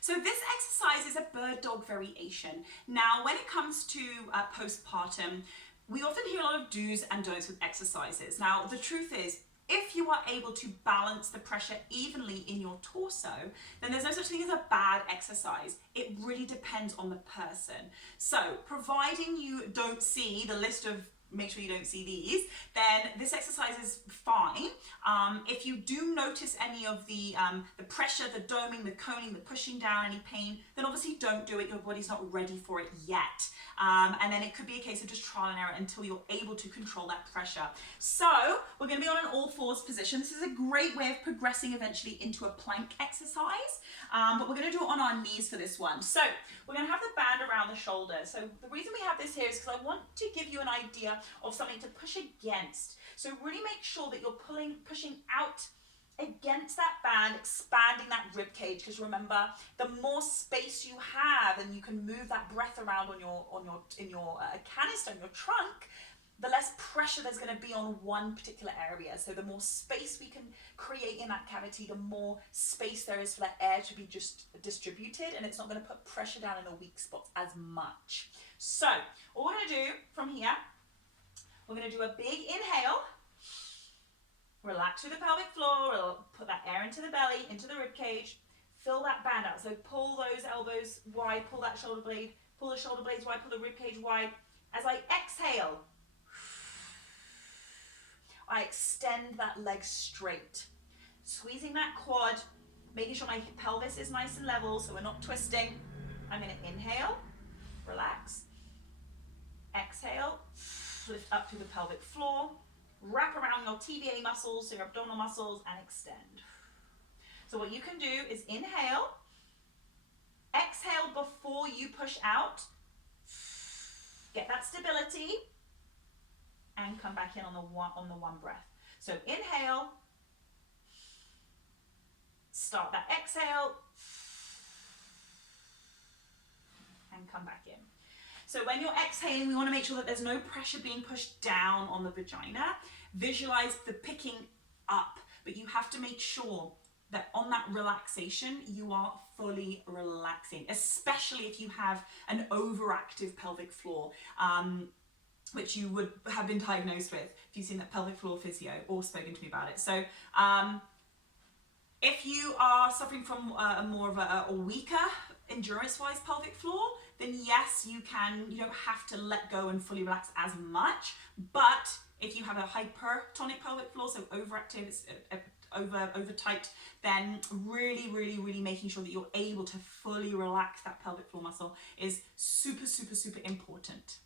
So this exercise is a bird dog variation. Now, when it comes to postpartum, we often hear a lot of do's and don'ts with exercises. Now, the truth is, if you are able to balance the pressure evenly in your torso, then there's no such thing as a bad exercise. It really depends on the person. So, providing you don't see the list of make sure you don't see these, then this exercise is fine. If you do notice any of the pressure, the doming, the coning, the pushing down, any pain, then obviously don't do it. Your body's not ready for it yet. And then it could be a case of just trial and error until you're able to control that pressure. So we're going to be on an all fours position. This is a great way of progressing eventually into a plank exercise, but we're going to do it on our knees for this one. So we're going to have the band around the shoulder. So the reason we have this here is because I want to give you an idea of something to push against. So really make sure that you're pushing out against that band, expanding that rib cage, because remember, the more space you have and you can move that breath around in your canister, in your trunk, the less pressure there's going to be on one particular area. So the more space we can create in that cavity, the more space there is for that air to be just distributed, and it's not going to put pressure down in the weak spots as much. So what we're going to do from here, we're going to do a big inhale. Relax through the pelvic floor. We'll put that air into the belly, into the rib cage. Fill that band out. So pull those elbows wide, pull that shoulder blade, pull the shoulder blades wide, pull the rib cage wide. As I exhale, I extend that leg straight. Squeezing that quad, making sure my pelvis is nice and level so we're not twisting. I'm going to inhale, relax. Exhale, lift up through the pelvic floor. Wrap around your TVA muscles, so your abdominal muscles, and extend. So what you can do is inhale, exhale before you push out, get that stability, and come back in on the one breath. So inhale, start that exhale, and come back in. So when you're exhaling, we want to make sure that there's no pressure being pushed down on the vagina. Visualize the picking up, but you have to make sure that on that relaxation, you are fully relaxing, especially if you have an overactive pelvic floor, which you would have been diagnosed with if you've seen that pelvic floor physio or spoken to me about it. So if you are suffering from more of a weaker endurance-wise pelvic floor, then yes, you don't have to let go and fully relax as much. But if you have a hypertonic pelvic floor, so overactive, it's over tight, then really making sure that you're able to fully relax that pelvic floor muscle is super important.